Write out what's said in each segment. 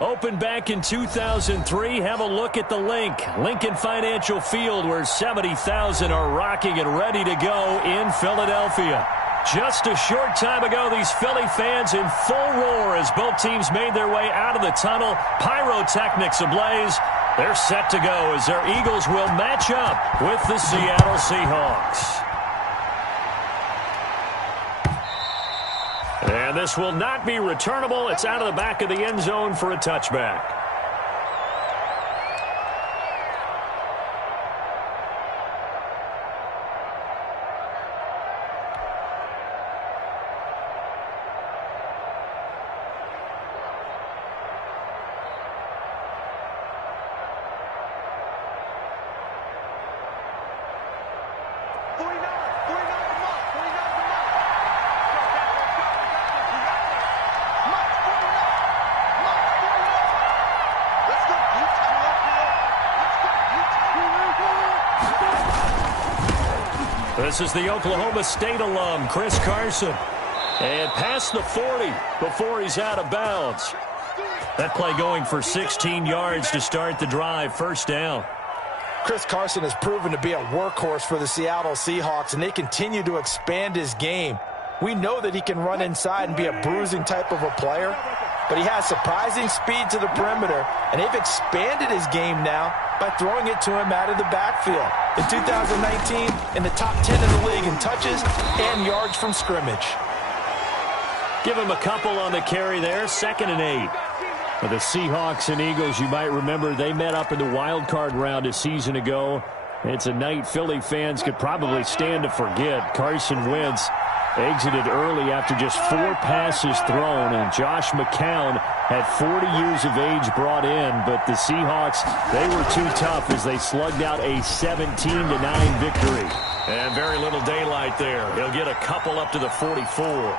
Opened back in 2003. Have a look at the link. Lincoln Financial Field, where 70,000 are rocking and ready to go in Philadelphia. Just a short time ago, these Philly fans in full roar as both teams made their way out of the tunnel. Pyrotechnics ablaze. They're set to go as their Eagles will match up with the Seattle Seahawks. And this will not be returnable. It's out of the back of the end zone for a touchback. This is the Oklahoma State alum, Chris Carson. And past the 40 before he's out of bounds. That play going for 16 yards to start the drive. First down. Chris Carson has proven to be a workhorse for the Seattle Seahawks, and they continue to expand his game. We know that he can run inside and be a bruising type of a player, but he has surprising speed to the perimeter, and they've expanded his game now by throwing it to him out of the backfield. In 2019, in the top 10 in the league in touches and yards from scrimmage. Give him a couple on the carry there, 2nd and 8. For the Seahawks and Eagles, you might remember they met up in the wild card round a season ago. It's a night Philly fans could probably stand to forget. Carson Wentz exited early after just 4 passes thrown, and Josh McCown had 40 years of age brought in, but the Seahawks, they were too tough as they slugged out a 17-9 victory. And very little daylight there. He'll get a couple up to the 44.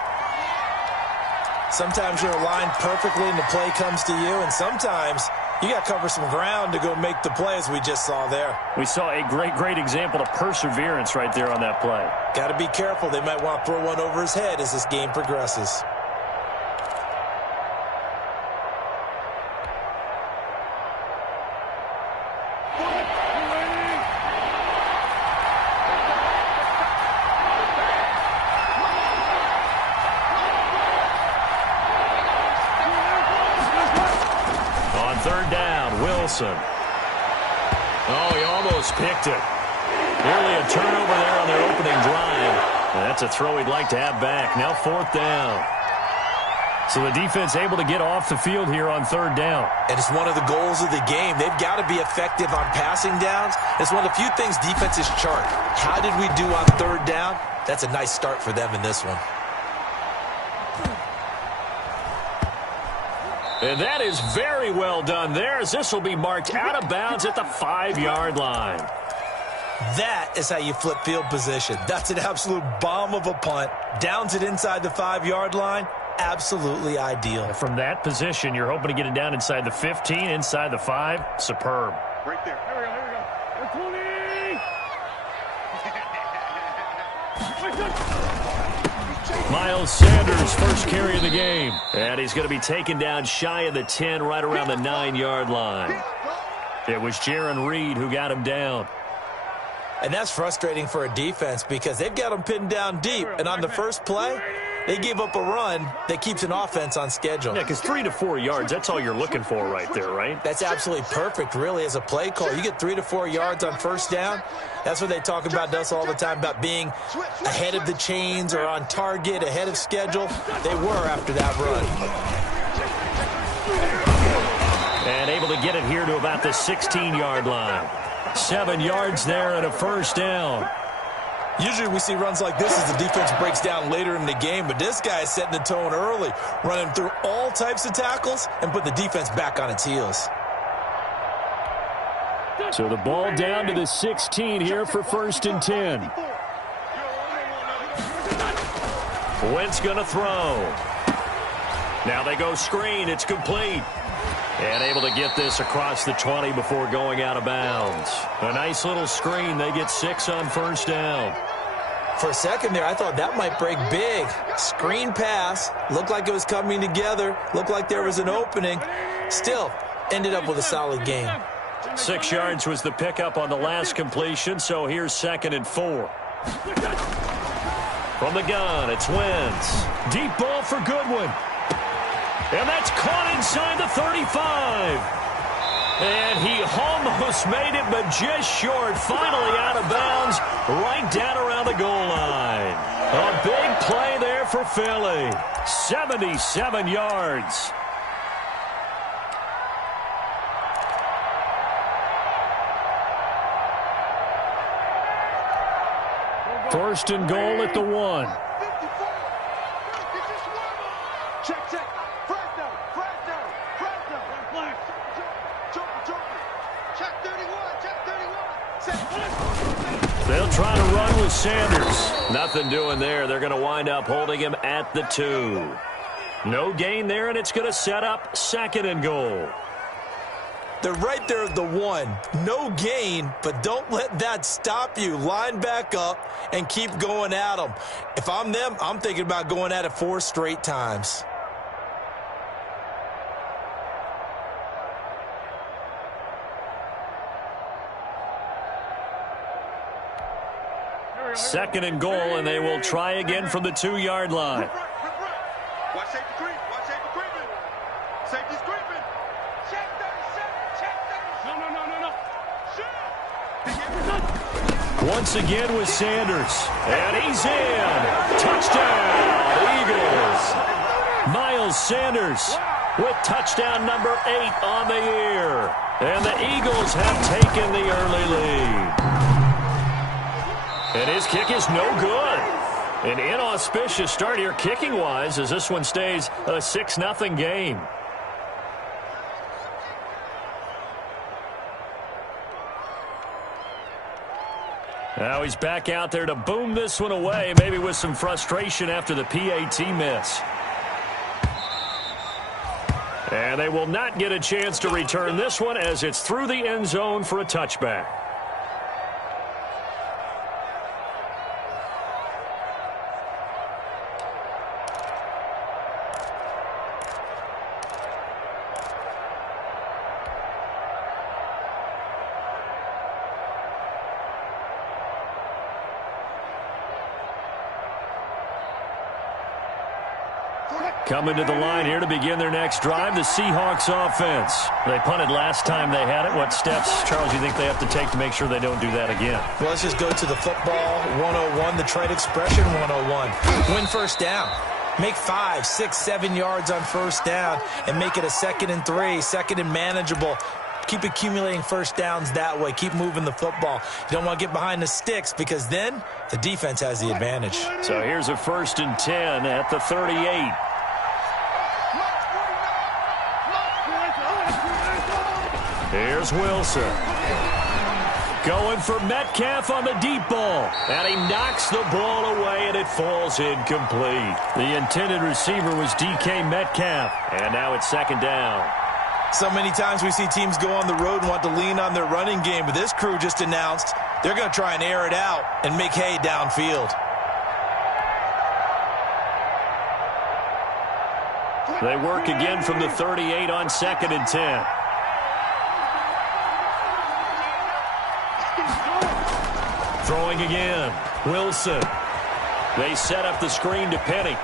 Sometimes you're aligned perfectly and the play comes to you, and sometimes you got to cover some ground to go make the play, as we just saw there. We saw a great example of perseverance right there on that play. Got to be careful. They might want to throw one over his head as this game progresses. Oh, he almost picked it. Nearly a turnover there on their opening drive. That's a throw he'd like to have back. Now 4th down. So the defense able to get off the field here on 3rd down. And it's one of the goals of the game. They've got to be effective on passing downs. It's one of the few things defenses chart. How did we do on 3rd down? That's a nice start for them in this one. And that is very well done there, as this will be marked out of bounds at the 5-yard line. That is how you flip field position. That's an absolute bomb of a punt. Downs it inside the 5-yard line. Absolutely ideal. From that position, you're hoping to get it down inside the 15, inside the 5. Superb. Right there. Here we go. Miles Sanders, first carry of the game. And he's going to be taken down shy of the 10, right around the 9-yard line. It was Jaron Reed who got him down. And that's frustrating for a defense because they've got them pinned down deep. And on the first play, they gave up a run that keeps an offense on schedule. Yeah, because 3 to 4 yards, that's all you're looking for right there, right? That's absolutely perfect, really, as a play call. You get 3 to 4 yards on first down. That's what they talk about us all the time, about being ahead of the chains or on target, ahead of schedule. They were after that run. And able to get it here to about the 16-yard line. 7 yards there and a first down. Usually we see runs like this as the defense breaks down later in the game, but this guy is setting the tone early, running through all types of tackles and put the defense back on its heels. So the ball down to the 16 here for 1st and 10. Wentz going to throw. Now they go screen. It's complete. And able to get this across the 20 before going out of bounds. A nice little screen. They get 6 on first down. For a second there, I thought that might break big. Screen pass. Looked like it was coming together. Looked like there was an opening. Still, ended up with a solid game. 6 yards was the pickup on the last completion, so here's 2nd and 4. From the gun, it's Wentz. Deep ball for Goodwin. And that's caught inside the 35. And he almost made it, but just short. Finally out of bounds, right down around the goal line. A big play there for Philly. 77 yards. First and goal at the 1. They'll try to run with Sanders. Nothing doing there. They're going to wind up holding him at the 2. No gain there, and it's going to set up 2nd and goal. They're right there at the 1. No gain, but don't let that stop you. Line back up and keep going at them. If I'm them, I'm thinking about going at it 4 straight times. Second and goal, and they will try again from the 2-yard line. Watch safety creep. Watch safety creeping. Safety's creeping. Check 37. Check 37. No. Shoot. Once again with Sanders. And he's in. Touchdown, Eagles. Miles Sanders with touchdown number 8 on the year. And the Eagles have taken the early lead. And his kick is no good. An inauspicious start here kicking-wise as this one stays a 6-0 game. Now he's back out there to boom this one away, maybe with some frustration after the PAT miss. And they will not get a chance to return this one as it's through the end zone for a touchback. Coming to the line here to begin their next drive, the Seahawks offense. They punted last time they had it. What steps, Charles, you think they have to take to make sure they don't do that again? Well, let's just go to the football 101, the trade expression 101. Win first down. Make 5, 6, 7 yards on first down and make it a 2nd and 3, 2nd and manageable. Keep accumulating first downs that way. Keep moving the football. You don't want to get behind the sticks because then the defense has the advantage. So here's a 1st and 10 at the 38. Here's Wilson. Going for Metcalf on the deep ball. And he knocks the ball away, and it falls incomplete. The intended receiver was DK Metcalf. And now it's 2nd down. So many times we see teams go on the road and want to lean on their running game, but this crew just announced they're going to try and air it out and make hay downfield. They work again from the 38 on 2nd and 10. Throwing again. Wilson. They set up the screen to Penny.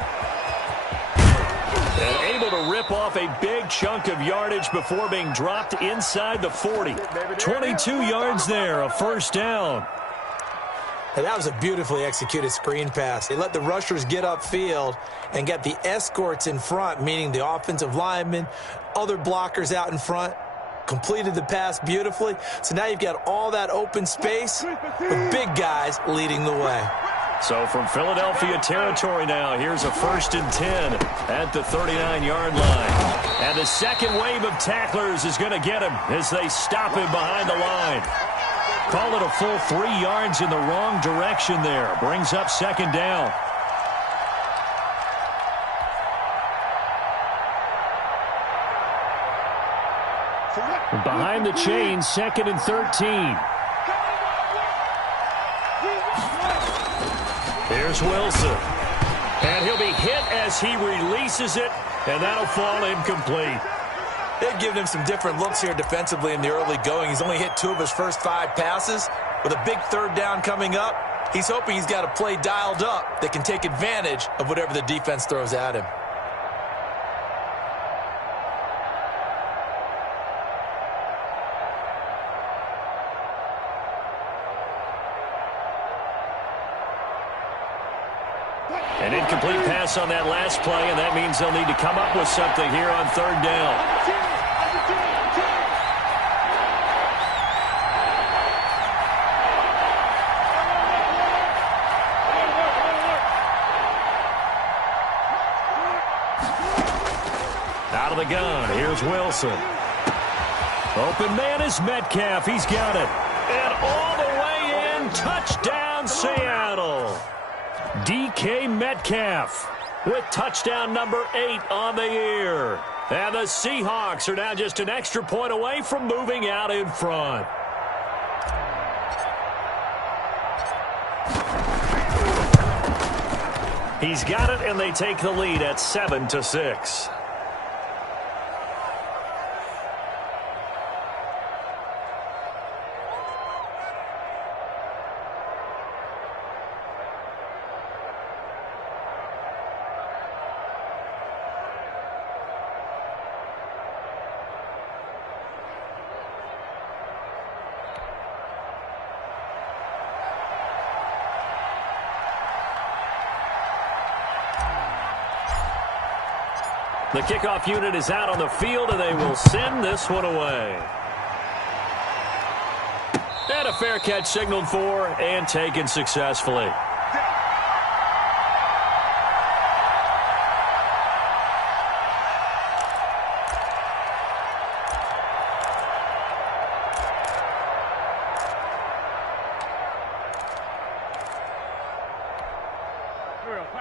And able to rip off a big chunk of yardage before being dropped inside the 40. 22 yards there, a 1st down. And that was a beautifully executed screen pass. They let the rushers get upfield and get the escorts in front, meaning the offensive linemen, other blockers out in front. Completed the pass beautifully. So now you've got all that open space with big guys leading the way. So from Philadelphia territory now, here's a 1st and 10 at the 39-yard line. And the second wave of tacklers is going to get him as they stop him behind the line. Call it a full 3 yards in the wrong direction there. Brings up 2nd down. Behind the chains, 2nd and 13. Here's Wilson. And he'll be hit as he releases it, and that'll fall incomplete. They've given him some different looks here defensively in the early going. He's only hit 2 of his first 5 passes. With a big third down coming up, he's hoping he's got a play dialed up that can take advantage of whatever the defense throws at him. An incomplete pass on that last play, and that means they'll need to come up with something here on third down. Out of the gun, here's Wilson. Open man is Metcalf. He's got it. And all the way in, touchdown Seattle. DK Metcalf with touchdown number 8 on the year. And the Seahawks are now just an extra point away from moving out in front. He's got it, and they take the lead at 7-6. The kickoff unit is out on the field, and they will send this one away. And a fair catch signaled for and taken successfully.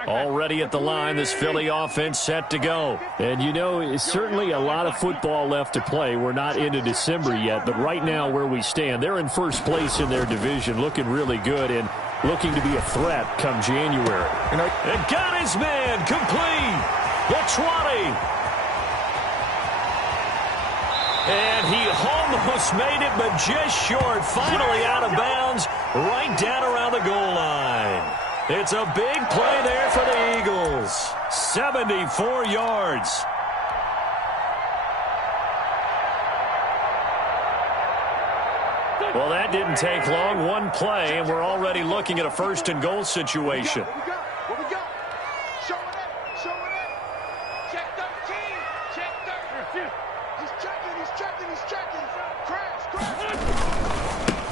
Already at the line, this Philly offense set to go. And, you know, it's certainly a lot of football left to play. We're not into December yet, but right now where we stand, they're in first place in their division, looking really good and looking to be a threat come January. And got his man complete. The 20. And he almost made it, but just short. Finally out of bounds, right down around the goal line. It's a big play there for the Eagles. 74 yards. Well, that didn't take long. One play, and we're already looking at a first and goal situation. What we got? Show it up. Show it up. Check 13. Check 13. He's checking. Crash.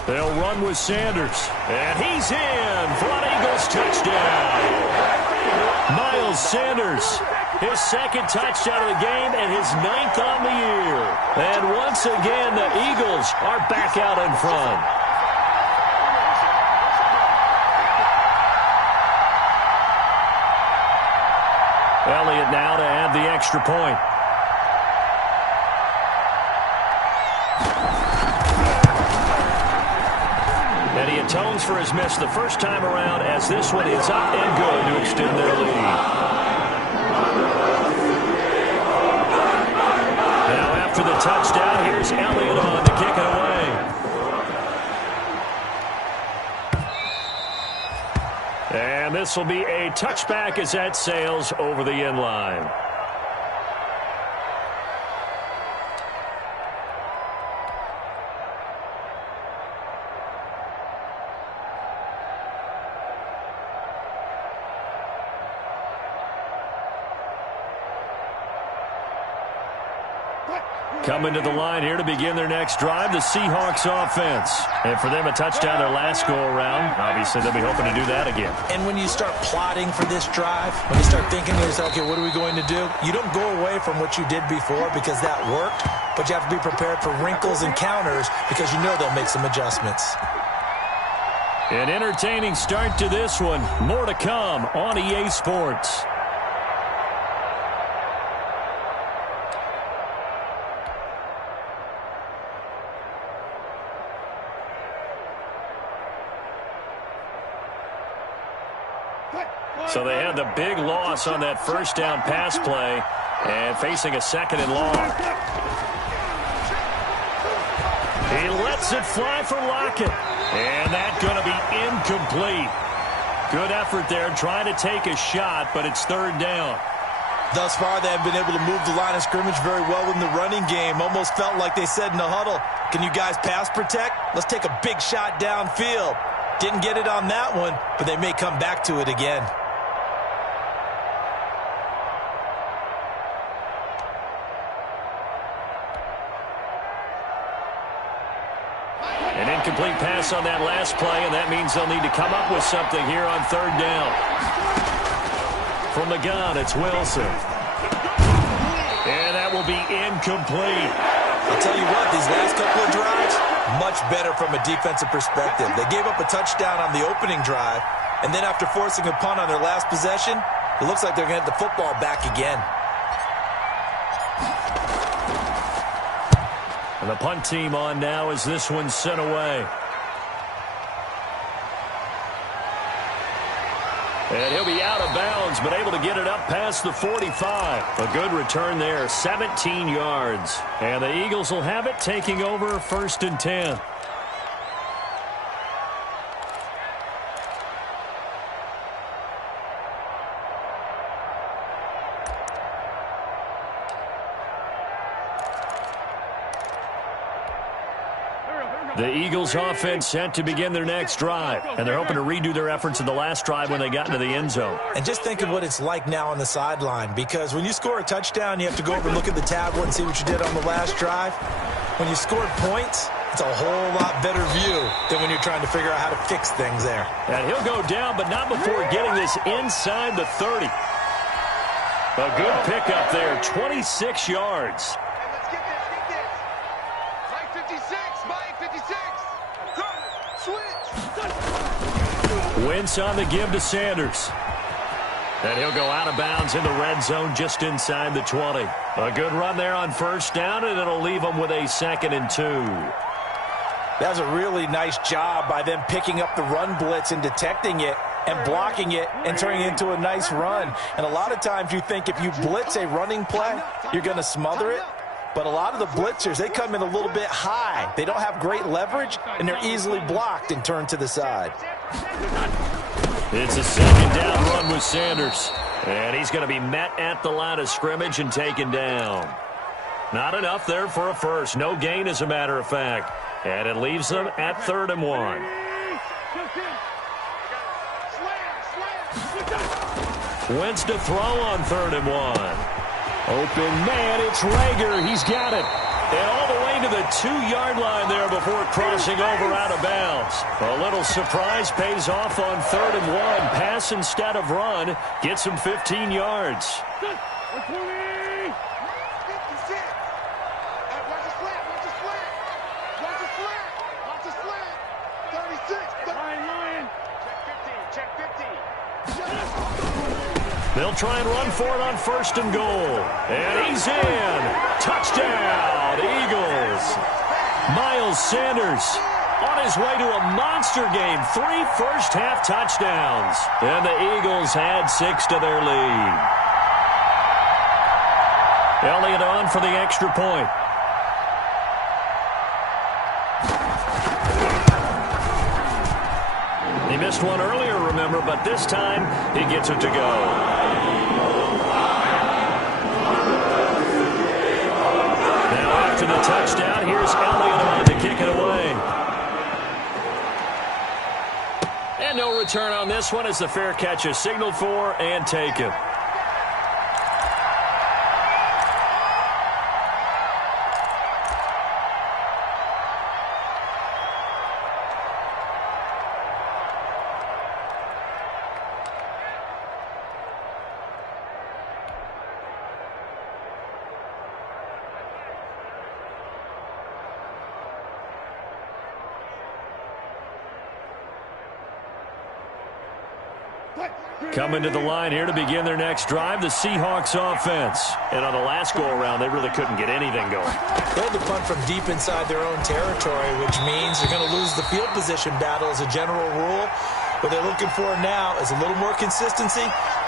They'll run with Sanders. And he's in for an Eagles touchdown. Miles Sanders, his second touchdown of the game and his 9th on the year. And once again, the Eagles are back out in front. Elliott now to add the extra point. And he atones for his miss the first time around as this one is up and good to extend their lead. Now after the touchdown, here's Elliott on to kick it away. And this will be a touchback as that sails over the end line. Coming to the line here to begin their next drive, the Seahawks offense. And for them, a touchdown their last go-around. Obviously, they'll be hoping to do that again. And when you start plotting for this drive, when you start thinking to yourself, okay, what are we going to do? You don't go away from what you did before because that worked, but you have to be prepared for wrinkles and counters because you know they'll make some adjustments. An entertaining start to this one. More to come on EA Sports. So they had the big loss on that first down pass play and facing a second and long. He lets it fly for Lockett. And that's going to be incomplete. Good effort there trying to take a shot, but it's third down. Thus far, they have been able to move the line of scrimmage very well in the running game. Almost felt like they said in the huddle, can you guys pass protect? Let's take a big shot downfield. Didn't get it on that one, but they may come back to it again. An incomplete pass on that last play, and that means they'll need to come up with something here on third down. From the gun, it's Wilson. And that will be incomplete. I'll tell you what, these last couple of drives, much better from a defensive perspective. They gave up a touchdown on the opening drive, and then after forcing a punt on their last possession, it looks like they're going to get the football back again. And the punt team on now as this one's sent away. And he'll be out of bounds, but able to get it up past the 45. A good return there, 17 yards. And the Eagles will have it, taking over 1st and 10. The Eagles offense set to begin their next drive, and they're hoping to redo their efforts in the last drive when they got into the end zone. And just think of what it's like now on the sideline, because when you score a touchdown, you have to go over and look at the tablet and see what you did on the last drive. When you scored points, it's a whole lot better view than when you're trying to figure out how to fix things there. And he'll go down, but not before getting this inside the 30. A good pickup there, 26 yards. Wentz on the give to Sanders. And he'll go out of bounds in the red zone just inside the 20. A good run there on first down, and it'll leave them with a 2nd and 2. That was a really nice job by them picking up the run blitz and detecting it and blocking it and turning it into a nice run. And a lot of times you think if you blitz a running play, you're going to smother it. But a lot of the blitzers, they come in a little bit high. They don't have great leverage, and they're easily blocked and turned to the side. It's a 2nd down run with Sanders. And he's going to be met at the line of scrimmage and taken down. Not enough there for a first. No gain, as a matter of fact. And it leaves them at 3rd and 1. Wentz to throw on 3rd and 1. Open man, it's Rager. He's got it. And all the way to the 2-yard line there before crossing over out of bounds. A little surprise pays off on 3rd and 1. Pass instead of run. Gets him 15 yards. They'll try and run for it on 1st and goal. And he's in. Touchdown, Eagles. Miles Sanders on his way to a monster game. 3 first-half touchdowns. And the Eagles add 6 to their lead. Elliott on for the extra point. He missed one earlier, remember, but this time he gets it to go. To the touchdown, here's Elliott on to kick it away. And no return on this one as the fair catch is signaled for and taken. Coming to the line here to begin their next drive, the Seahawks offense. And on the last go-around, they really couldn't get anything going. They had to punt from deep inside their own territory, which means they're going to lose the field position battle as a general rule. What they're looking for now is a little more consistency,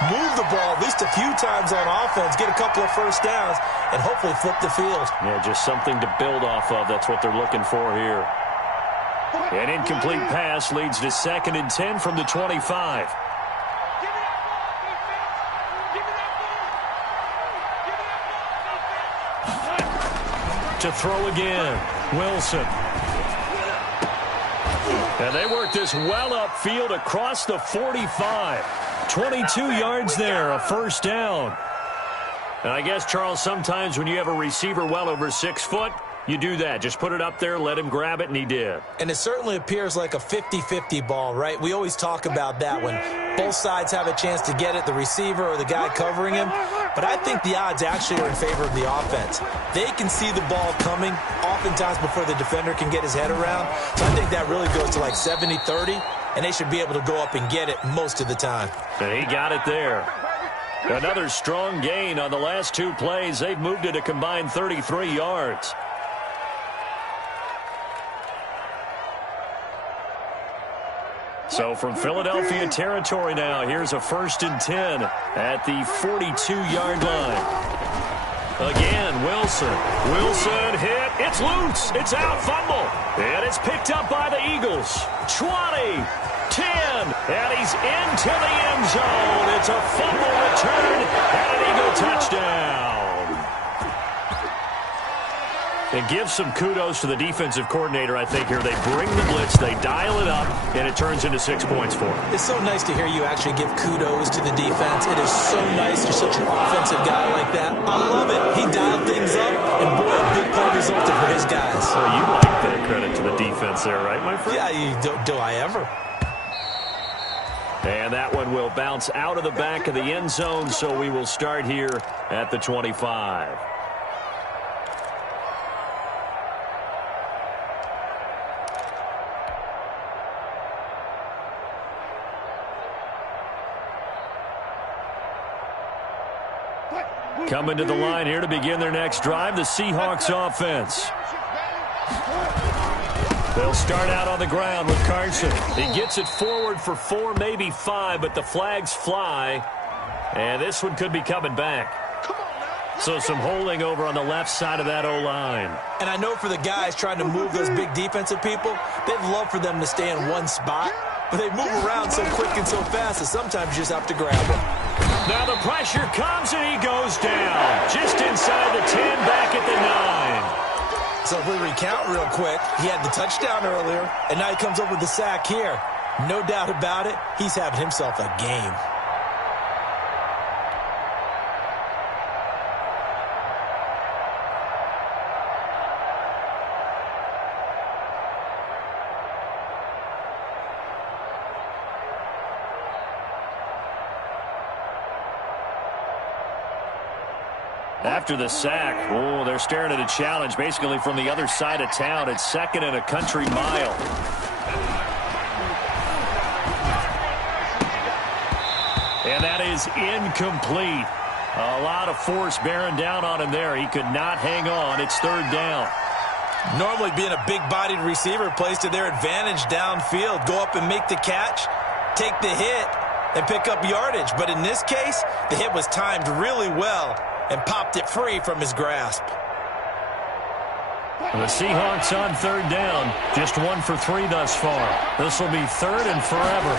move the ball at least a few times on offense, get a couple of first downs, and hopefully flip the field. Yeah, just something to build off of. That's what they're looking for here. An incomplete pass leads to 2nd and 10 from the 25. To throw again, Wilson. And they work this well upfield across the 45. 22 yards there, a first down. And I guess, Charles, sometimes when you have a receiver well over 6 foot, you do that. Just put it up there, let him grab it, and he did. And it certainly appears like a 50-50 ball, right? We always talk about that when both sides have a chance to get it, the receiver or the guy covering him. But I think the odds actually are in favor of the offense. They can see the ball coming oftentimes before the defender can get his head around. So I think that really goes to like 70-30, and they should be able to go up and get it most of the time. And he got it there. Another strong gain on the last 2 plays. They've moved it a combined 33 yards. So from Philadelphia territory now, here's a 1st and 10 at the 42-yard line. Again, Wilson. Wilson hit. It's loose. It's out. Fumble. And it's picked up by the Eagles. 20, 10, and he's into the end zone. It's a fumble return and an Eagle touchdown. And give some kudos to the defensive coordinator, I think, here. They bring the blitz, they dial it up, and it turns into 6 points for them. It's so nice to hear you actually give kudos to the defense. It is so nice. You're such an offensive guy like that. I love it. He dialed things up, and boy, a big play resulted for his guys. So you like that credit to the defense there, right, my friend? Yeah, do I ever? And that one will bounce out of the back of the end zone, so we will start here at the 25. Coming to the line here to begin their next drive, the Seahawks offense. They'll start out on the ground with Carson. He gets it forward for 4, maybe 5, but the flags fly. And this one could be coming back. So some holding over on the left side of that O-line. And I know for the guys trying to move those big defensive people, they'd love for them to stay in one spot. But they move around so quick and so fast that sometimes you just have to grab them. Now the pressure comes and he goes down. Just inside the 10, back at the 9. So if we recount real quick, he had the touchdown earlier, and now he comes up with the sack here. No doubt about it, he's having himself a game. After the sack, they're staring at a challenge basically from the other side of town. It's 2nd and a country mile. And that is incomplete. A lot of force bearing down on him there. He could not hang on. It's 3rd down. Normally being a big-bodied receiver plays to their advantage downfield. Go up and make the catch, take the hit, and pick up yardage. But in this case, the hit was timed really well and popped it free from his grasp. The Seahawks on 3rd down. Just 1 for 3 thus far. This will be 3rd and forever.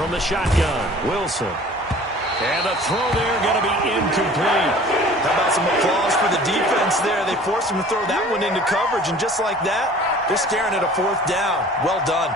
From the shotgun, Wilson. And the throw there going to be incomplete. How about some applause for the defense there? They forced him to throw that one into coverage, and just like that, they're staring at a 4th down. Well done.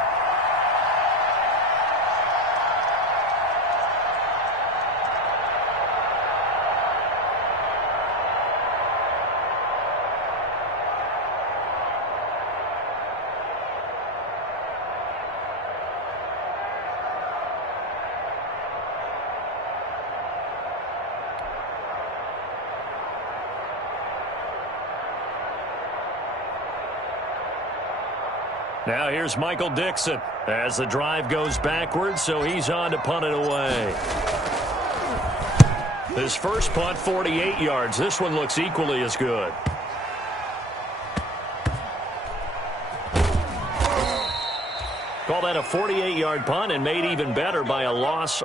Now here's Michael Dixon as the drive goes backwards, so he's on to punt it away. His first punt, 48 yards. This one looks equally as good. Call that a 48-yard punt and made even better by a loss.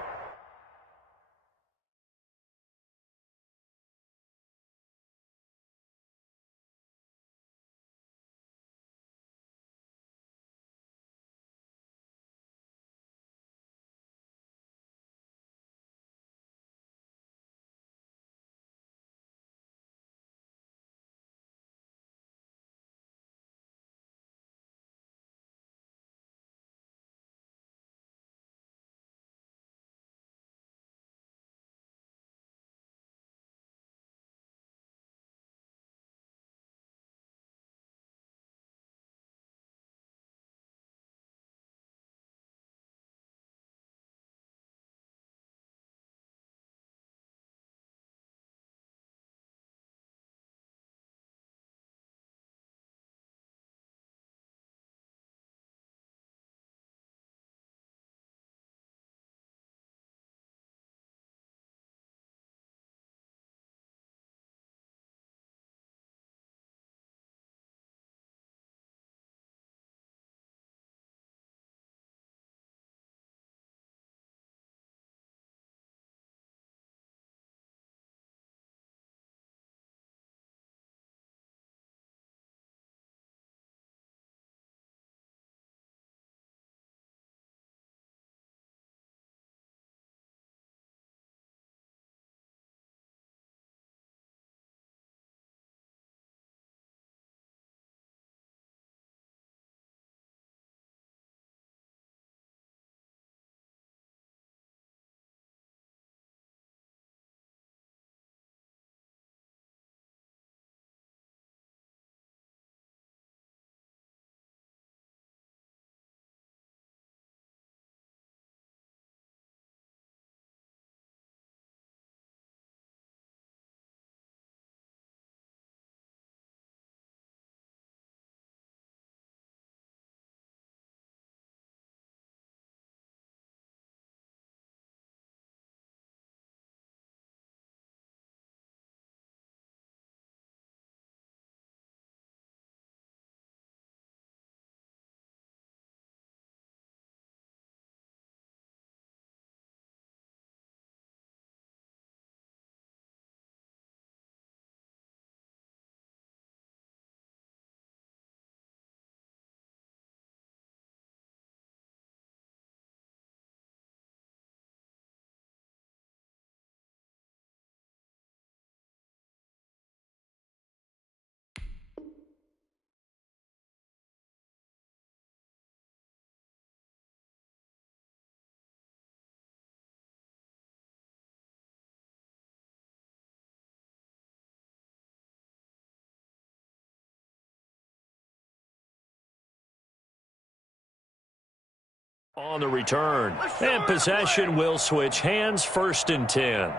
On the return, and possession will switch hands, 1st and 10.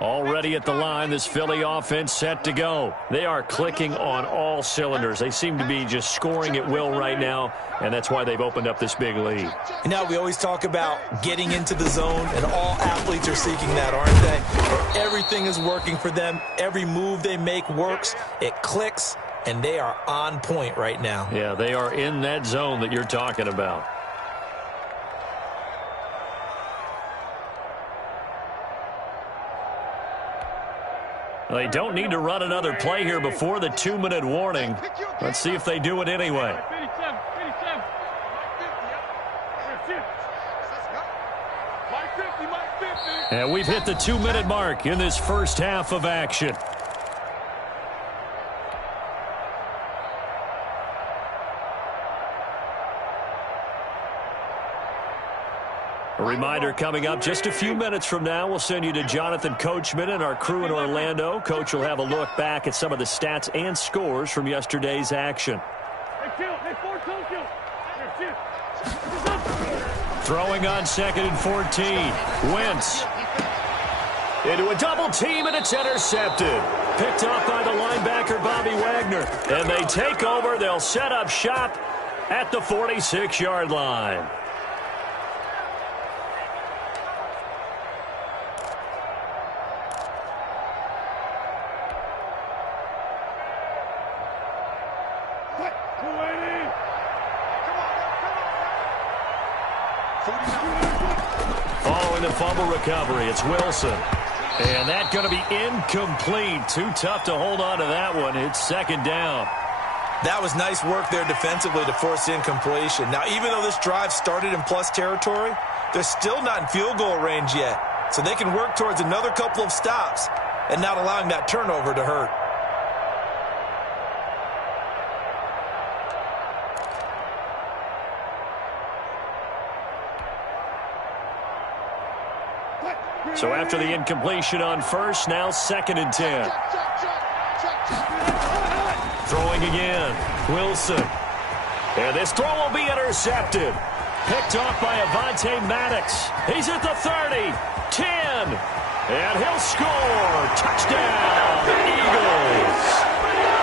Already at the line, this Philly offense set to go. They are clicking on all cylinders. They seem to be just scoring at will right now, and that's why they've opened up this big lead. You know, we always talk about getting into the zone, and all athletes are seeking that, aren't they? Everything is working for them. Every move they make works. It clicks, and they are on point right now. Yeah, they are in that zone that you're talking about. They don't need to run another play here before the 2-minute warning. Let's see if they do it anyway. And we've hit the 2-minute mark in this first half of action. A reminder coming up just a few minutes from now, we'll send you to Jonathan Coachman and our crew in Orlando. Coach will have a look back at some of the stats and scores from yesterday's action. Throwing on 2nd and 14. Wentz. Into a double team, and it's intercepted. Picked up by the linebacker, Bobby Wagner. And they take over. They'll set up shop at the 46-yard line. Following the fumble recovery, it's Wilson. And that's going to be incomplete. Too tough to hold on to that one. It's second down. That was nice work there defensively to force incompletion. Now, even though this drive started in plus territory, they're still not in field goal range yet. So they can work towards another couple of stops and not allowing that turnover to hurt. So after the incompletion on first, now second and 10. Throwing again, Wilson. And this throw will be intercepted. Picked off by Avonte Maddox. He's at the 30, 10, and he'll score. Touchdown, Eagles.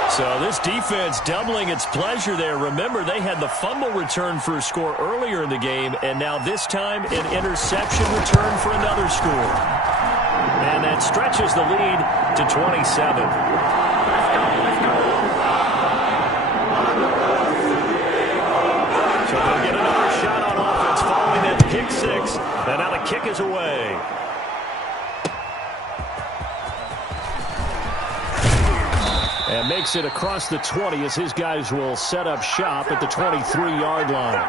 So this defense doubling its pleasure there. Remember, they had the fumble return for a score earlier in the game, and now this time an interception return for another score. And that stretches the lead to 27. So they'll get another shot on offense following that pick six, and now the kick is away. And makes it across the 20 as his guys will set up shop at the 23-yard line.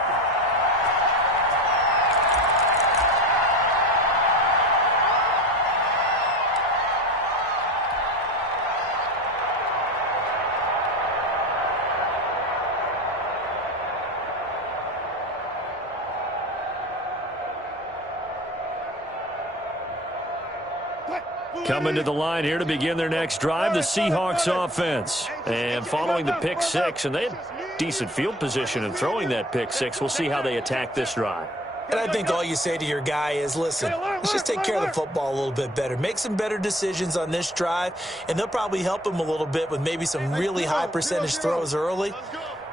Coming to the line here to begin their next drive, the Seahawks offense. And following the pick six, and they had decent field position in throwing that pick six. We'll see how they attack this drive. And I think all you say to your guy is, listen, let's just take care of the football a little bit better. Make some better decisions on this drive, and they'll probably help him a little bit with maybe some really high percentage throws early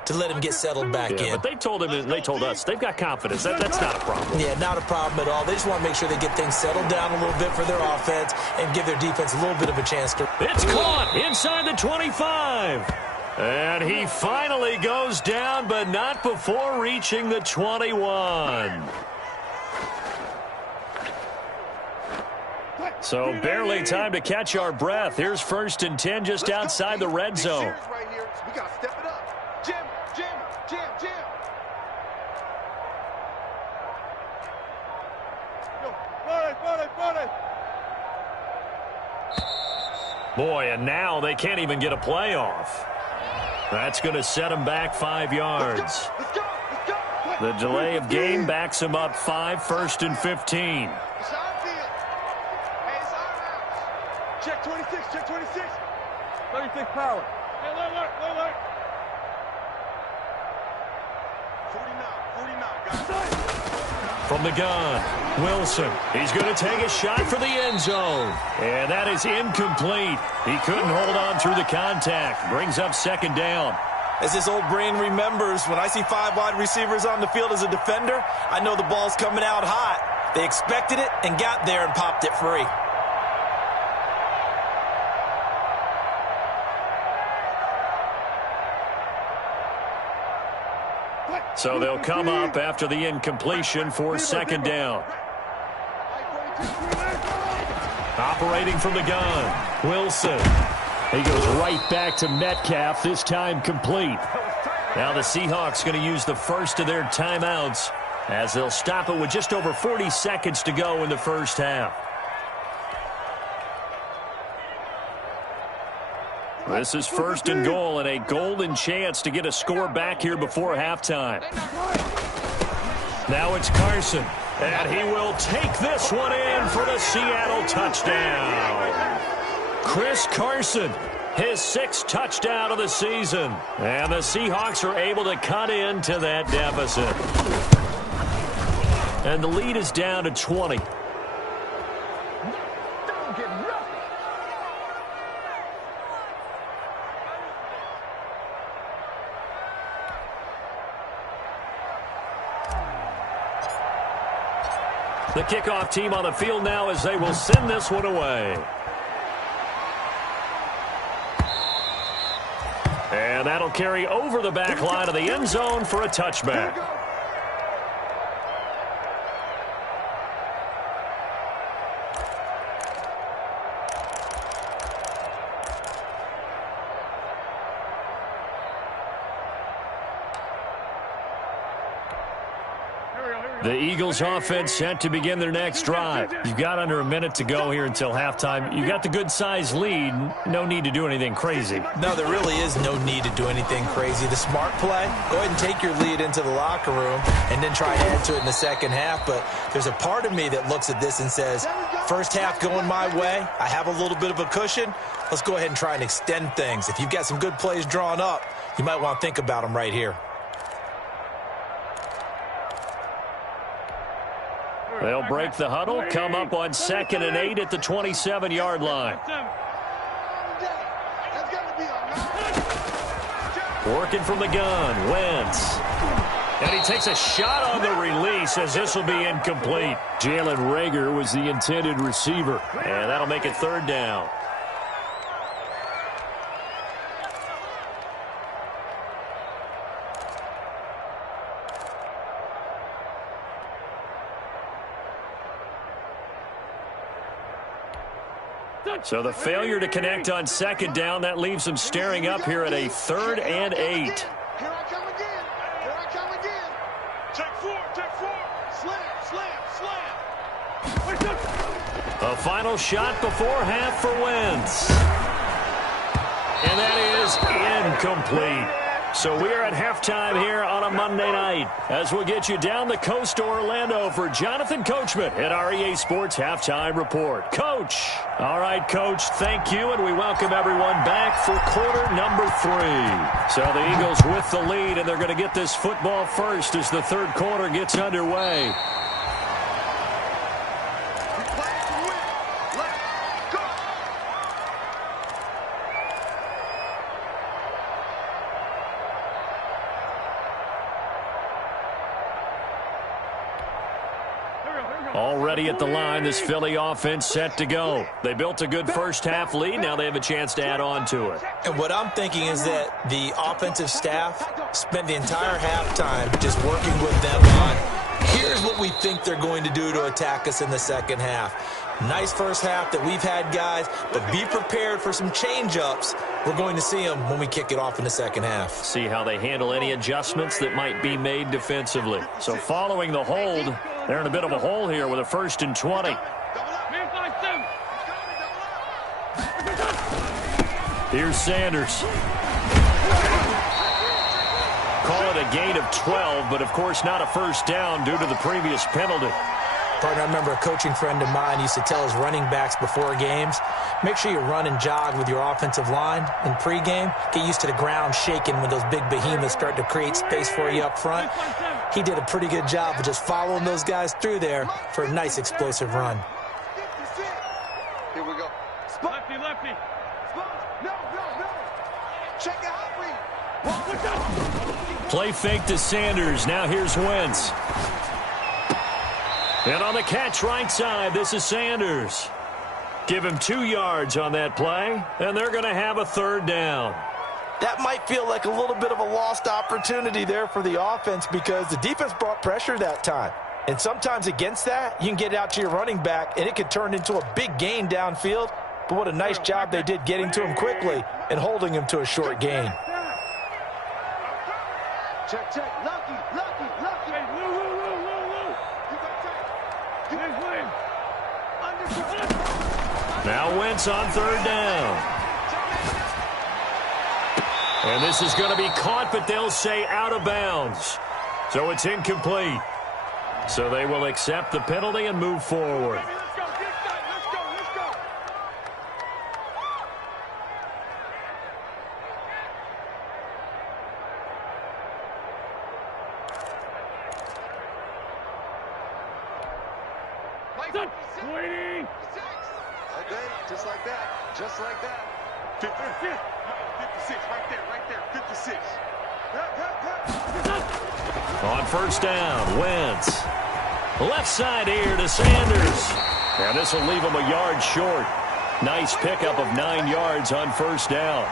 to let him get settled back in. But they told him and they told us they've got confidence. That's not a problem. Yeah, not a problem at all. They just want to make sure they get things settled down a little bit for their offense and give their defense a little bit of a chance to. It's caught inside the 25. And he finally goes down, but not before reaching the 21. So barely time to catch our breath. Here's first and 10 just outside the red zone. We got to step it up. Jim. Yo, run it. Boy, and now they can't even get a play off. That's going to set them back 5 yards. Let's go. The delay of game backs them up 5, first and 15. It's our field. Hey, it's our house. Check 26. 36 power. Hey, alert. 49, guys. From the gun, Wilson. He's going to take a shot for the end zone. And that is incomplete. He couldn't hold on through the contact. Brings up second down. As this old brain remembers, when I see 5 wide receivers on the field as a defender, I know the ball's coming out hot. They expected it and got there and popped it free. So they'll come up after the incompletion for second down. Operating from the gun, Wilson. He goes right back to Metcalf, this time complete. Now the Seahawks going to use the first of their timeouts as they'll stop it with just over 40 seconds to go in the first half. This is first and goal and a golden chance to get a score back here before halftime. Now it's Carson, and he will take this one in for the Seattle touchdown. Chris Carson, his 6th touchdown of the season. And the Seahawks are able to cut into that deficit. And the lead is down to 20. The kickoff team on the field now as they will send this one away. And that'll carry over the back line of the end zone for a touchback. The Eagles offense set to begin their next drive. You've got under a minute to go here until halftime. You got the good-sized lead. No need to do anything crazy. No, there really is no need to do anything crazy. The smart play, go ahead and take your lead into the locker room and then try to add to it in the second half. But there's a part of me that looks at this and says, first half going my way, I have a little bit of a cushion. Let's go ahead and try and extend things. If you've got some good plays drawn up, you might want to think about them right here. They'll break the huddle, come up on 2nd and 8 at the 27-yard line. Working from the gun, Wentz. And he takes a shot on the release as this will be incomplete. Jalen Reagor was the intended receiver, and that'll make it 3rd down. So the failure to connect on 2nd down, that leaves them staring up here at a 3rd and 8. Here I come again. Here I come again. Take 4. Take 4. Slam. A final shot before half for Wentz. And that is incomplete. So we are at halftime here on a Monday night as we'll get you down the coast to Orlando for Jonathan Coachman at our EA Sports Halftime Report. Coach. All right, Coach, thank you, and we welcome everyone back for quarter number 3. So the Eagles with the lead, and they're going to get this football first as the 3rd quarter gets underway. Already at the line, this Philly offense set to go. They built a good first half lead. Now they have a chance to add on to it. And what I'm thinking is that the offensive staff spent the entire halftime just working with them on, here's what we think they're going to do to attack us in the second half. Nice first half that we've had, guys, but be prepared for some change-ups. We're going to see them when we kick it off in the second half. See how they handle any adjustments that might be made defensively. So following the hold, they're in a bit of a hole here with a 1st and 20. Here's Sanders. Call it a gain of 12, but of course not a first down due to the previous penalty. Partner, I remember a coaching friend of mine used to tell his running backs before games, make sure you run and jog with your offensive line in pregame. Get used to the ground shaking when those big behemoths start to create space for you up front. He did a pretty good job of just following those guys through there for a nice explosive run. Here we go. Lefty. No. Check it out. Play fake to Sanders. Now here's Wentz. And on the catch right side, this is Sanders. Give him 2 yards on that play, and they're going to have a 3rd down. That might feel like a little bit of a lost opportunity there for the offense because the defense brought pressure that time. And sometimes against that, you can get it out to your running back, and it could turn into a big gain downfield. But what a nice job they did getting to him quickly and holding him to a short gain. Check. Lucky. Hey, Lou. Now Wentz on 3rd down. And this is going to be caught, but they'll say out of bounds. So it's incomplete. So they will accept the penalty and move forward. Let's go. Waiting. Okay, just like that. 56, right there. 56. On 1st down, Wentz. Left side here to Sanders. And this will leave him a yard short. Nice pickup of 9 yards on 1st down.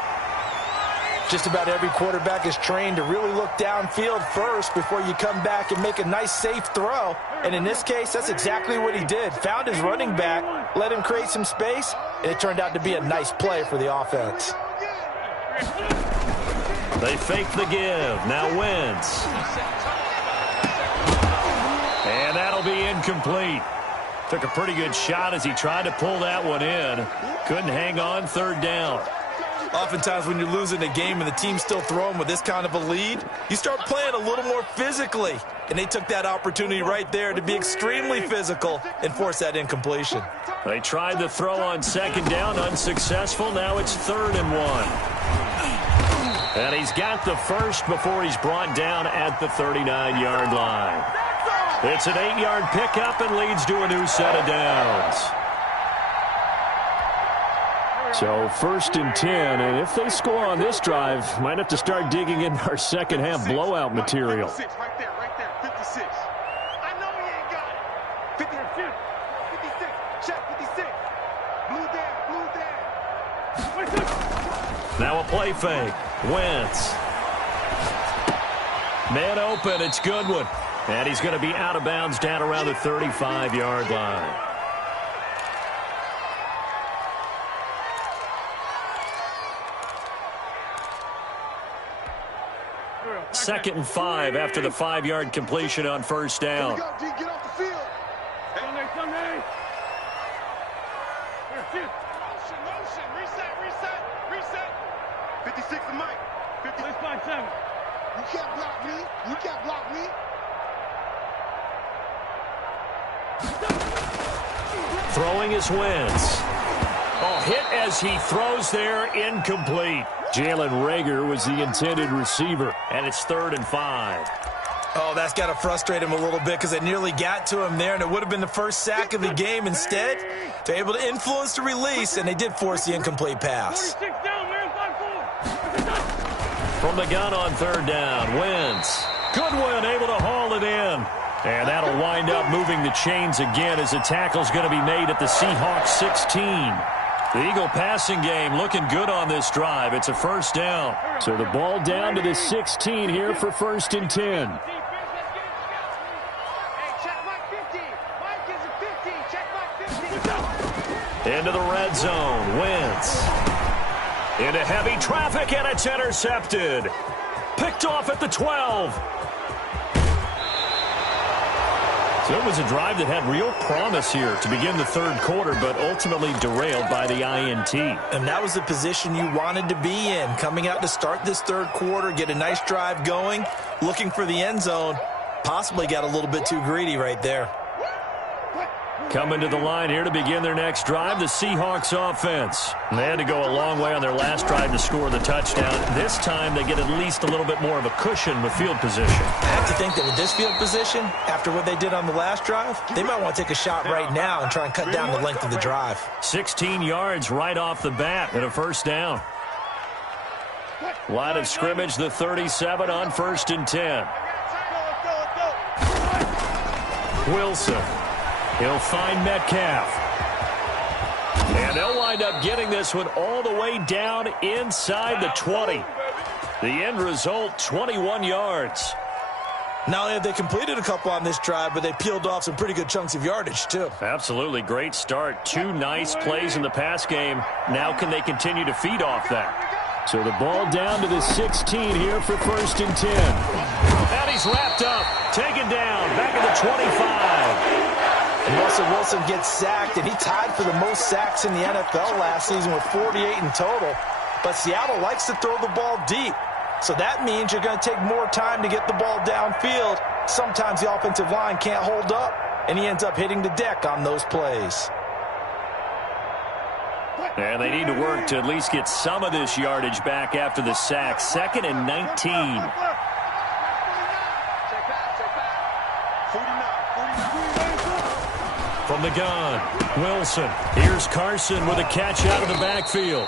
Just about every quarterback is trained to really look downfield first before you come back and make a nice, safe throw. And in this case, that's exactly what he did. Found his running back, let him create some space, and it turned out to be a nice play for the offense. They fake the give. Now Wentz. And that'll be incomplete. Took a pretty good shot as he tried to pull that one in. Couldn't hang on, third down. Oftentimes when you're losing a game and the team's still throwing with this kind of a lead, you start playing a little more physically. And they took that opportunity right there to be extremely physical and force that incompletion. They tried the throw on second down, unsuccessful. Now it's 3rd and 1. And he's got the first before he's brought down at the 39-yard line. It's an 8-yard pickup and leads to a new set of downs. So 1st and 10, and if they score on this drive, might have to start digging in our second half blowout material. 56, right there, 56. I know he ain't got it. 56, check 56. Blue down. Now a play fake. Wentz. Man open, it's Goodwin. And he's going to be out of bounds down around the 35-yard line. Second and 5 after the 5-yard completion on first down. Get off the field. Sunday. Motion. Reset. 56 to Mike. 56.7. You can't block me. Throwing is Wentz. Oh, hit as he throws there, incomplete. Jalen Reagor was the intended receiver, and it's 3rd and 5. Oh, that's got to frustrate him a little bit because it nearly got to him there, and it would have been the first sack of the game. Instead, they're able to influence the release, and they did force the incomplete pass. From the gun on 3rd down, Wentz. Goodwin able to haul it in. And that'll wind up moving the chains again as the tackle's going to be made at the Seahawks 16. The Eagle passing game looking good on this drive. It's a first down. So the ball down to the 16 here for 1st and 10. Into the red zone. Wentz. Into heavy traffic, and it's intercepted. Picked off at the 12. So it was a drive that had real promise here to begin the 3rd quarter, but ultimately derailed by the INT. And that was the position you wanted to be in, coming out to start this 3rd quarter, get a nice drive going, looking for the end zone. Possibly got a little bit too greedy right there. Coming to the line here to begin their next drive, the Seahawks offense. They had to go a long way on their last drive to score the touchdown. This time they get at least a little bit more of a cushion with field position. I have to think that with this field position, after what they did on the last drive, they might want to take a shot right now and try and cut down the length of the drive. 16 yards right off the bat and a first down. Line of scrimmage, the 37 on 1st and 10. Wilson. He'll find Metcalf. And they'll wind up getting this one all the way down inside the 20. The end result, 21 yards. Not only have they completed a couple on this drive, but they peeled off some pretty good chunks of yardage, too. Absolutely. Great start. 2 nice plays in the pass game. Now can they continue to feed off that? So the ball down to the 16 here for 1st and 10. And he's wrapped up. Taken down. Back at the 25. And Russell Wilson gets sacked, and he tied for the most sacks in the NFL last season with 48 in total. But Seattle likes to throw the ball deep. So that means you're going to take more time to get the ball downfield. Sometimes the offensive line can't hold up, and he ends up hitting the deck on those plays. And they need to work to at least get some of this yardage back after the sack. 2nd and 19. From the gun, Wilson. Here's Carson with a catch out of the backfield.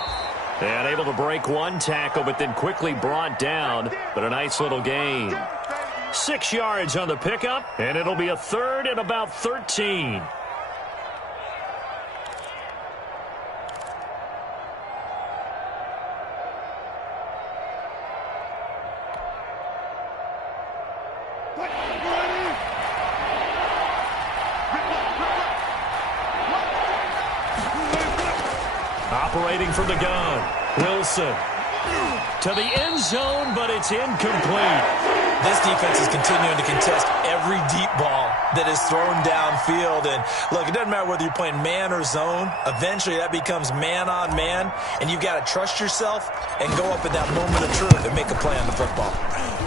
And able to break one tackle, but then quickly brought down. But a nice little gain. 6 yards on the pickup, and it'll be a 3rd and about 13. Operating from the gun. Wilson. To the end zone, but it's incomplete. This defense is continuing to contest every deep ball that is thrown downfield. And, look, it doesn't matter whether you're playing man or zone. Eventually, that becomes man-on-man, and you've got to trust yourself and go up at that moment of truth and make a play on the football.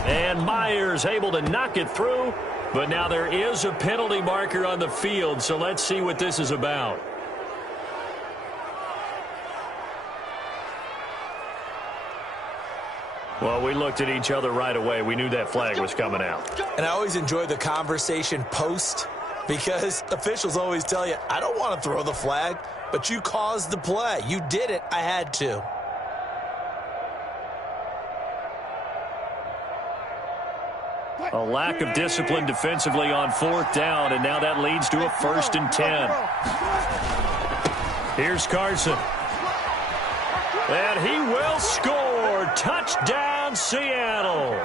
And Myers able to knock it through, but now there is a penalty marker on the field, so let's see what this is about. Well, we looked at each other right away. We knew that flag was coming out. And I always enjoy the conversation post because officials always tell you, I don't want to throw the flag, but you caused the play. You did it. I had to. A lack of discipline defensively on fourth down, and now that leads to a 1st and 10. Here's Carson. And he will score. Touchdown, Seattle.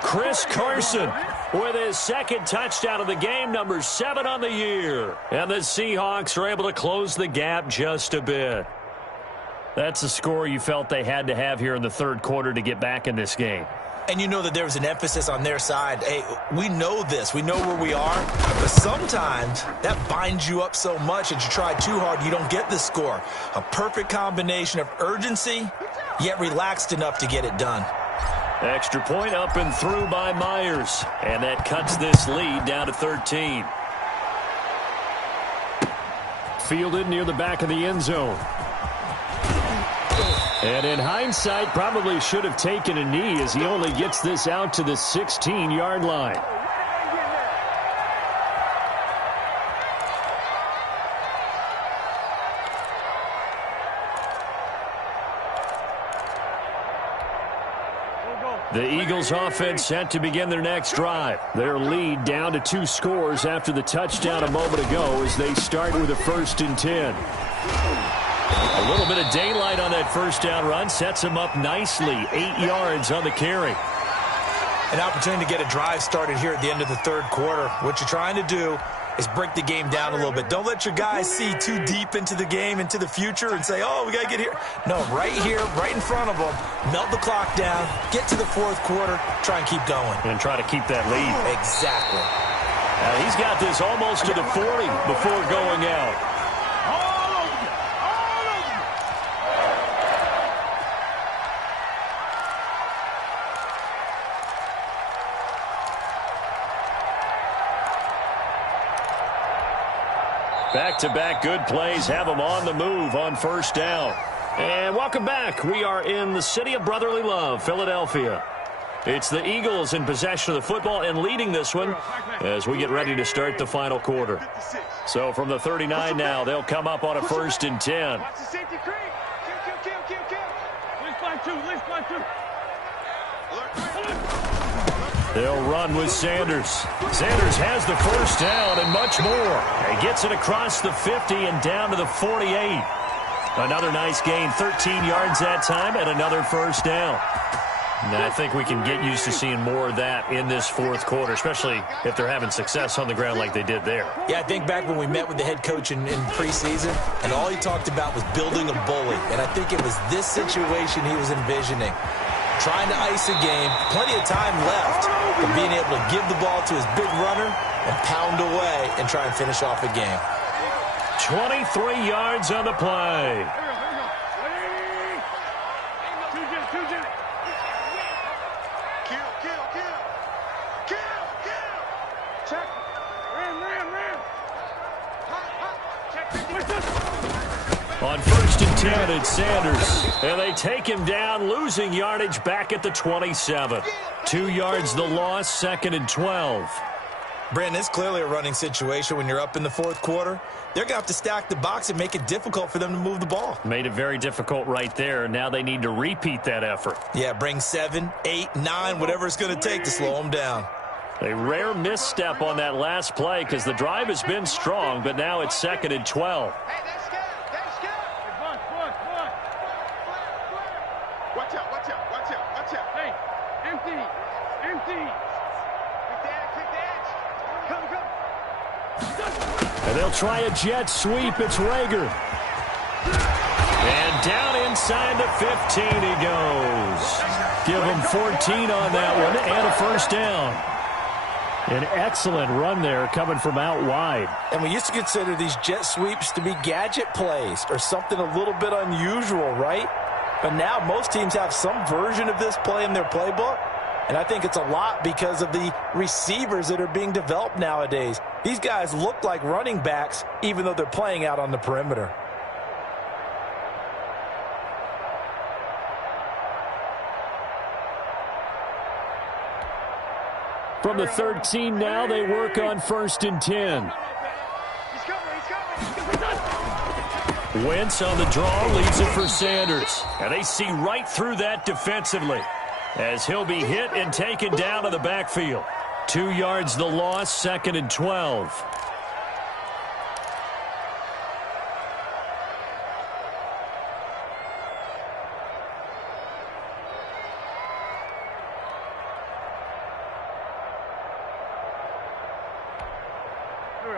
Chris Carson with his 2nd touchdown of the game, number 7 on the year. And the Seahawks are able to close the gap just a bit. That's a score you felt they had to have here in the 3rd quarter to get back in this game. And you know that there was an emphasis on their side. Hey, we know this. We know where we are. But sometimes that binds you up so much that you try too hard, you don't get the score. A perfect combination of urgency, yet relaxed enough to get it done. Extra point up and through by Myers. And that cuts this lead down to 13. Fielded near the back of the end zone. And in hindsight, probably should have taken a knee as he only gets this out to the 16-yard line. The Eagles offense set to begin their next drive. Their lead down to 2 scores after the touchdown a moment ago as they start with a 1st and 10. A little bit of daylight on that 1st down run sets him up nicely. 8 yards on the carry. An opportunity to get a drive started here at the end of the 3rd quarter. What you're trying to do is break the game down a little bit. Don't let your guys see too deep into the game, into the future, and say, oh, we got to get here. No, right here, right in front of them, melt the clock down, get to the 4th quarter, try and keep going. And try to keep that lead. Exactly. He's got this almost to the 40 before going out. Back-to-back good plays have them on the move on 1st down. And welcome back. We are in the city of brotherly love, Philadelphia. It's the Eagles in possession of the football and leading this one as we get ready to start the final quarter. So from the 39 now, they'll come up on a 1st and 10. They'll run with Sanders. Sanders has the 1st down and much more. He gets it across the 50 and down to the 48. Another nice gain, 13 yards that time, and another 1st down. And I think we can get used to seeing more of that in this 4th quarter, especially if they're having success on the ground like they did there. Yeah, I think back when we met with the head coach in preseason, and all he talked about was building a bully. And I think it was this situation he was envisioning. Trying to ice a game, plenty of time left, but being able to give the ball to his big runner and pound away and try and finish off a game. 23 yards on the play. On 1st and 10, it's Sanders. And they take him down, losing yardage back at the 27. 2 yards the loss, 2nd and 12. Brandon, it's clearly a running situation when you're up in the 4th quarter. They're going to have to stack the box and make it difficult for them to move the ball. Made it very difficult right there. Now they need to repeat that effort. Yeah, bring 7, 8, 9, whatever it's going to take to slow them down. A rare misstep on that last play because the drive has been strong, but now it's 2nd and 12. And they'll try a jet sweep. It's Rager. And down inside the 15 he goes. Give him 14 on that one and a first down. An excellent run there coming from out wide. And we used to consider these jet sweeps to be gadget plays or something a little bit unusual, right? But now most teams have some version of this play in their playbook. And I think it's a lot because of the receivers that are being developed nowadays. These guys look like running backs even though they're playing out on the perimeter. From the 13 now, they work on 1st and 10. Wentz on the draw, leaves it for Sanders. And they see right through that defensively as he'll be hit and taken down to the backfield. 2 yards the loss, 2nd and 12.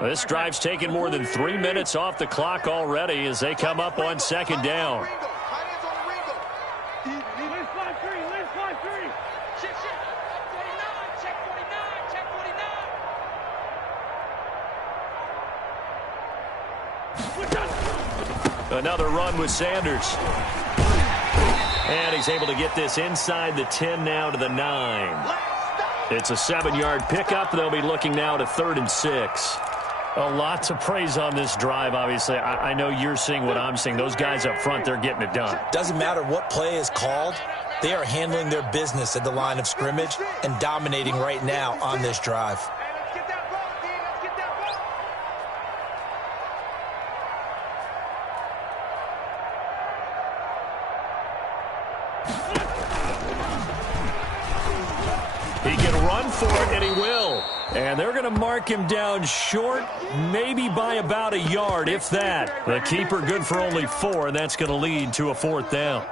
This drive's taken more than 3 minutes off the clock already as they come up on 2nd down. Another run with Sanders. And he's able to get this inside the 10 now to the 9. It's a 7-yard pickup. They'll be looking now to 3rd and 6. A lot to praise on this drive, obviously. I know you're seeing what I'm seeing. Those guys up front, they're getting it done. Doesn't matter what play is called. They are handling their business at the line of scrimmage and dominating right now on this drive. He can run for it, and he will. And they're going to mark him down short, maybe by about a yard, if that. The keeper good for only 4, and that's going to lead to a 4th down.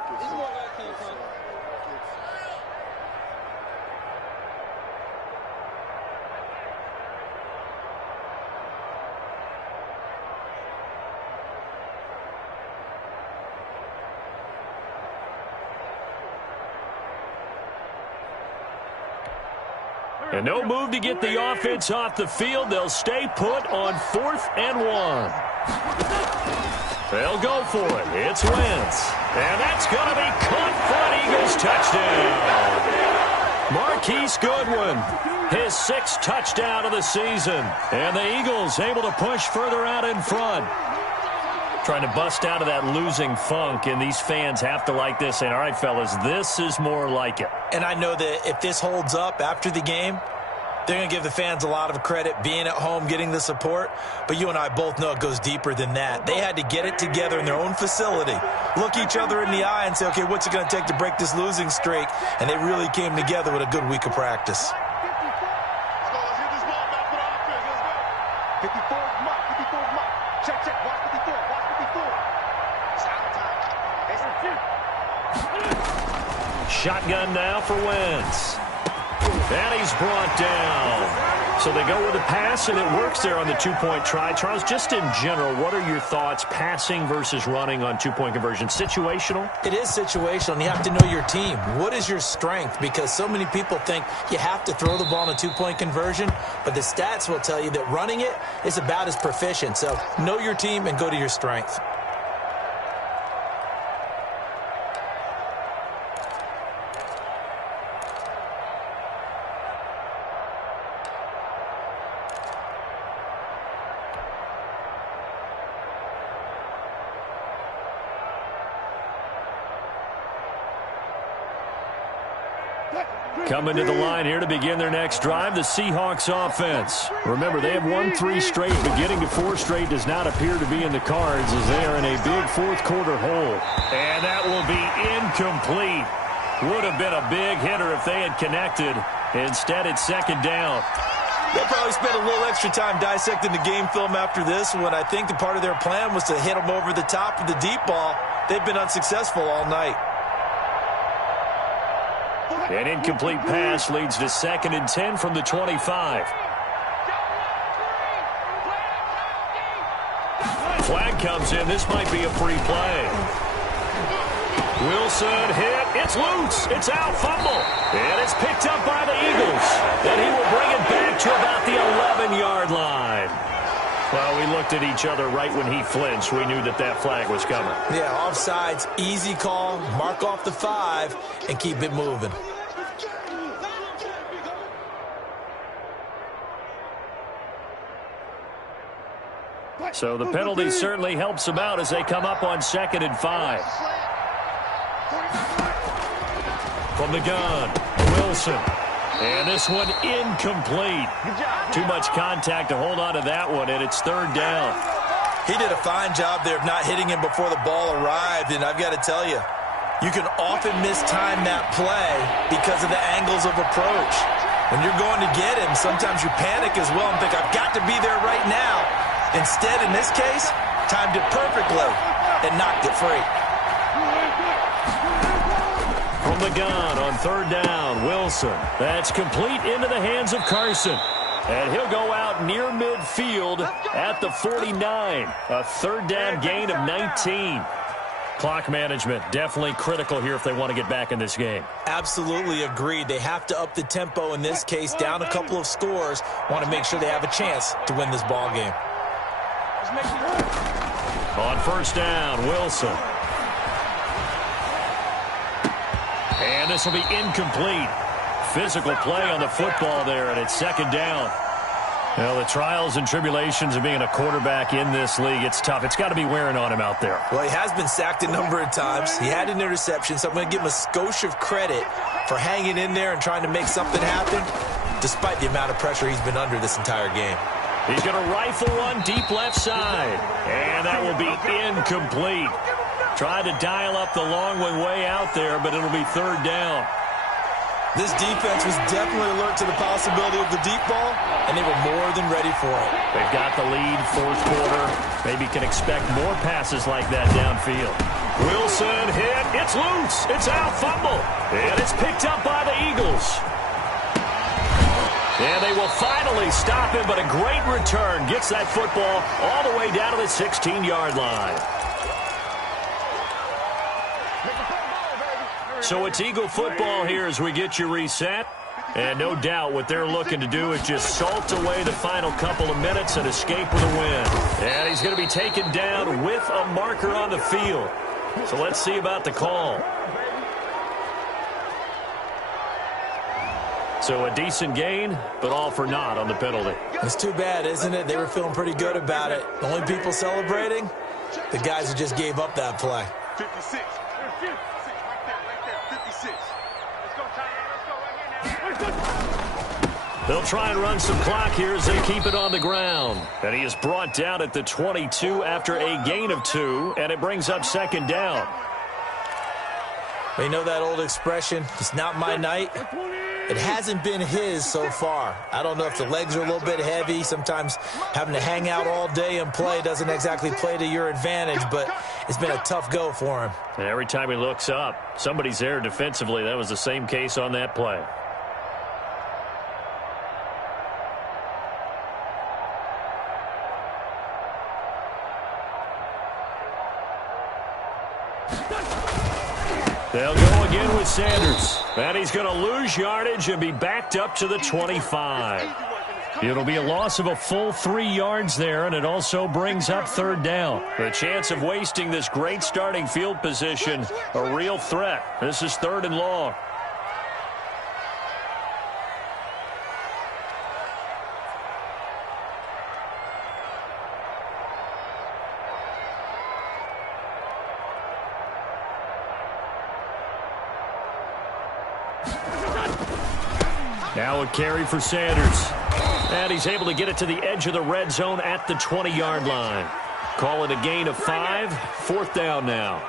And no move to get the offense off the field. They'll stay put on 4th and 1. They'll go for it. It's Wentz. And that's going to be caught for an Eagles touchdown. Marquise Goodwin, his 6th touchdown of the season. And the Eagles able to push further out in front. Trying to bust out of that losing funk, and these fans have to like this. And all right, fellas, this is more like it. And I know that if this holds up after the game, they're going to give the fans a lot of credit being at home, getting the support. But you and I both know it goes deeper than that. They had to get it together in their own facility, look each other in the eye and say, okay, what's it going to take to break this losing streak? And they really came together with a good week of practice. 54 mark, 54 mark. Check, watch 54, watch 54. It's out time. Shotgun now for Wentz. And he's brought down. So they go with a pass, and it works there on the 2-point try. Charles, just in general, what are your thoughts passing versus running on 2-point conversion? Situational? It is situational, and you have to know your team. What is your strength? Because so many people think you have to throw the ball in a 2-point conversion, but the stats will tell you that running it is about as proficient. So know your team and go to your strength. Coming to the line here to begin their next drive, the Seahawks offense. Remember, they have won 3 straight, but getting to 4 straight does not appear to be in the cards as they are in a big 4th quarter hole. And that will be incomplete. Would have been a big hitter if they had connected. Instead, it's 2nd down. They'll probably spend a little extra time dissecting the game film after this one. I think the part of their plan was to hit them over the top of the deep ball. They've been unsuccessful all night. An incomplete pass leads to 2nd and 10 from the 25. Flag comes in. This might be a free play. Wilson hit. It's loose. It's out. Fumble. And it's picked up by the Eagles. And he will bring it back to about the 11-yard line. Well, we looked at each other right when he flinched. We knew that that flag was coming. Yeah, offsides, easy call. Mark off the 5 and keep it moving. So the penalty certainly helps them out as they come up on 2nd and 5. From the gun, Wilson. And this one incomplete. Too much contact to hold on to that one, and it's 3rd down. He did a fine job there of not hitting him before the ball arrived, and I've got to tell you, you can often mistime that play because of the angles of approach. When you're going to get him, sometimes you panic as well and think, I've got to be there right now. Instead, in this case, timed it perfectly and knocked it free. From the gun on 3rd down, Wilson. That's complete into the hands of Carson. And he'll go out near midfield at the 49. A 3rd down gain of 19. Clock management definitely critical here if they want to get back in this game. Absolutely agreed. They have to up the tempo in this case, down a couple of scores. Want to make sure they have a chance to win this ball game. On 1st down, Wilson. And this will be incomplete. Physical play on the football there, and it's 2nd down. Well, the trials and tribulations of being a quarterback in this league, it's tough. It's got to be wearing on him out there. Well, he has been sacked a number of times. He had an interception, so I'm going to give him a skosh of credit for hanging in there and trying to make something happen, despite the amount of pressure he's been under this entire game. He's going to rifle one deep left side, and that will be incomplete. Tried to dial up the long one way out there, but it'll be 3rd down. This defense was definitely alert to the possibility of the deep ball, and they were more than ready for it. They've got the lead, 4th quarter. Maybe can expect more passes like that downfield. Wilson hit. It's loose. It's out. Fumble. And it's picked up by the Eagles. And they will finally stop him, but a great return. Gets that football all the way down to the 16-yard line. So it's Eagle football here as we get you reset. And no doubt what they're looking to do is just salt away the final couple of minutes and escape with a win. And he's going to be taken down with a marker on the field. So let's see about the call. So a decent gain, but all for naught on the penalty. It's too bad, isn't it? They were feeling pretty good about it. The only people celebrating, the guys who just gave up that play. 56. They'll try and run some clock here as they keep it on the ground. And he is brought down at the 22 after a gain of 2, and it brings up 2nd down. You know that old expression, it's not my night? It hasn't been his so far. I don't know if the legs are a little bit heavy. Sometimes having to hang out all day and play doesn't exactly play to your advantage, but it's been a tough go for him. And every time he looks up, somebody's there defensively. That was the same case on that play. They'll go again with Sanders. And he's going to lose yardage and be backed up to the 25. It'll be a loss of a full 3 yards there, and it also brings up 3rd down. The chance of wasting this great starting field position, a real threat. This is 3rd and long. Now a carry for Sanders. And he's able to get it to the edge of the red zone at the 20-yard line. Call it a gain of 5. 4th down now.